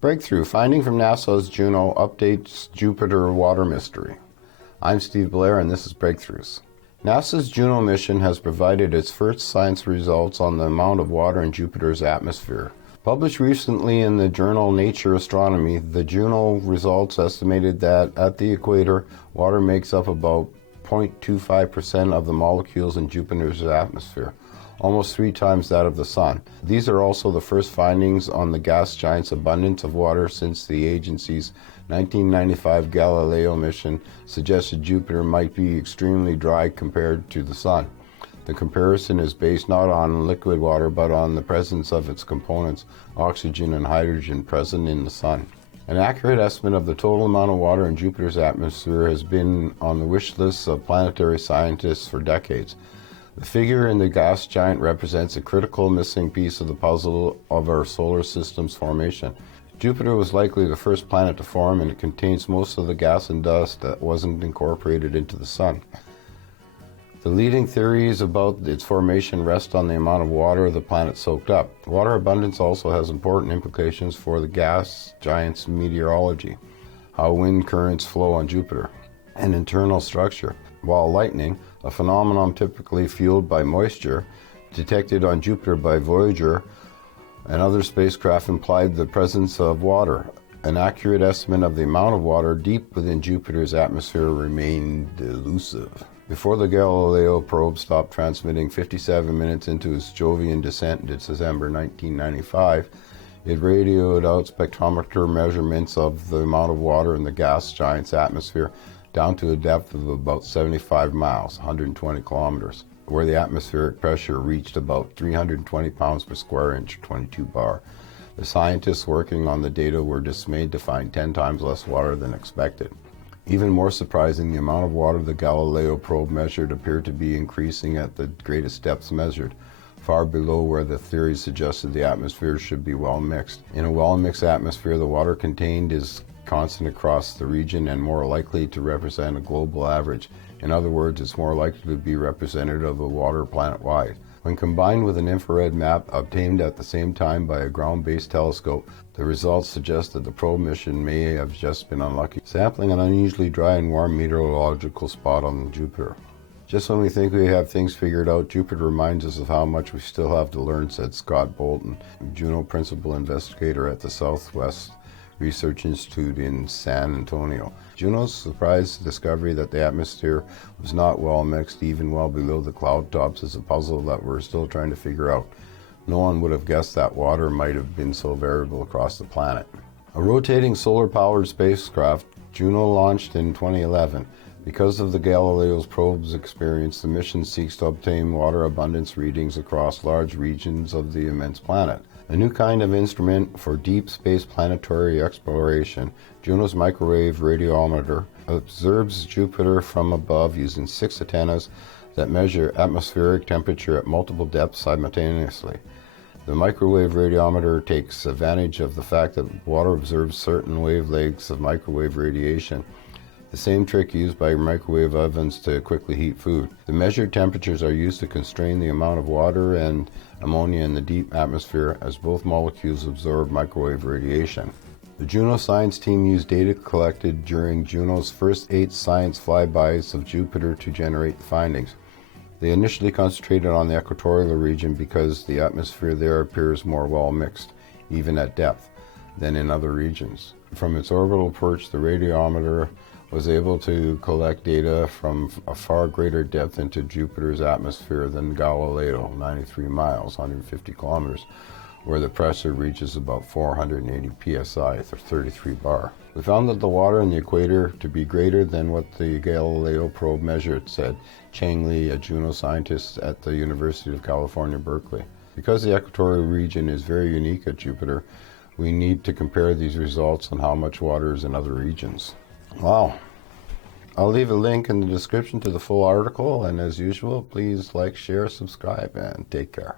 Breakthrough, finding from NASA's Juno updates Jupiter water mystery. I'm Steve Blair and this is Breakthroughs. NASA's Juno mission has provided its first science results on the amount of water in Jupiter's atmosphere. Published recently in the journal Nature Astronomy, the Juno results estimated that at the equator, water makes up about 0.25% of the molecules in Jupiter's atmosphere, almost 3 times that of the Sun. These are also the first findings on the gas giant's abundance of water since the agency's 1995 Galileo mission suggested Jupiter might be extremely dry compared to the Sun. The comparison is based not on liquid water but on the presence of its components, oxygen and hydrogen, present in the Sun. An accurate estimate of the total amount of water in Jupiter's atmosphere has been on the wish lists of planetary scientists for decades. The figure in the gas giant represents a critical missing piece of the puzzle of our solar system's formation. Jupiter was likely the first planet to form, and it contains most of the gas and dust that wasn't incorporated into the Sun. The leading theories about its formation rest on the amount of water the planet soaked up. Water abundance also has important implications for the gas giant's meteorology, how wind currents flow on Jupiter, and internal structure. While lightning, a phenomenon typically fueled by moisture, detected on Jupiter by Voyager and other spacecraft, implied the presence of water. An accurate estimate of the amount of water deep within Jupiter's atmosphere remained elusive. Before the Galileo probe stopped transmitting 57 minutes into its Jovian descent in December 1995, it radioed out spectrometer measurements of the amount of water in the gas giant's atmosphere down to a depth of about 75 miles, 120 kilometers, where the atmospheric pressure reached about 320 pounds per square inch, 22 bar. The scientists working on the data were dismayed to find 10 times less water than expected. Even more surprising, the amount of water the Galileo probe measured appeared to be increasing at the greatest depths measured, far below where the theory suggested the atmosphere should be well mixed. In a well mixed atmosphere, the water contained is constant across the region and more likely to represent a global average. In other words, it's more likely to be representative of water planet-wide. When combined with an infrared map obtained at the same time by a ground-based telescope, the results suggest that the probe mission may have just been unlucky, sampling an unusually dry and warm meteorological spot on Jupiter. Just when we think we have things figured out, Jupiter reminds us of how much we still have to learn, said Scott Bolton, Juno principal investigator at the Southwest Research Institute in San Antonio. Juno's surprise discovery that the atmosphere was not well mixed, even well below the cloud tops, is a puzzle that we're still trying to figure out. No one would have guessed that water might have been so variable across the planet. A rotating solar-powered spacecraft, Juno launched in 2011. Because of the Galileo's probe's experience, the mission seeks to obtain water abundance readings across large regions of the immense planet. A new kind of instrument for deep space planetary exploration, Juno's microwave radiometer observes Jupiter from above using 6 antennas that measure atmospheric temperature at multiple depths simultaneously. The microwave radiometer takes advantage of the fact that water observes certain wavelengths of microwave radiation, the same trick used by microwave ovens to quickly heat food. The measured temperatures are used to constrain the amount of water and ammonia in the deep atmosphere, as both molecules absorb microwave radiation. The Juno science team used data collected during Juno's first 8 science flybys of Jupiter to generate the findings. They initially concentrated on the equatorial region because the atmosphere there appears more well mixed, even at depth, than in other regions. From its orbital perch, the radiometer was able to collect data from a far greater depth into Jupiter's atmosphere than Galileo, 93 miles, 150 kilometers, where the pressure reaches about 480 psi, or 33 bar. We found that the water in the equator to be greater than what the Galileo probe measured, said Chang Li, a Juno scientist at the University of California, Berkeley. Because the equatorial region is very unique at Jupiter, we need to compare these results on how much water is in other regions. Wow. I'll leave a link in the description to the full article, and as usual, please like, share, subscribe, and take care.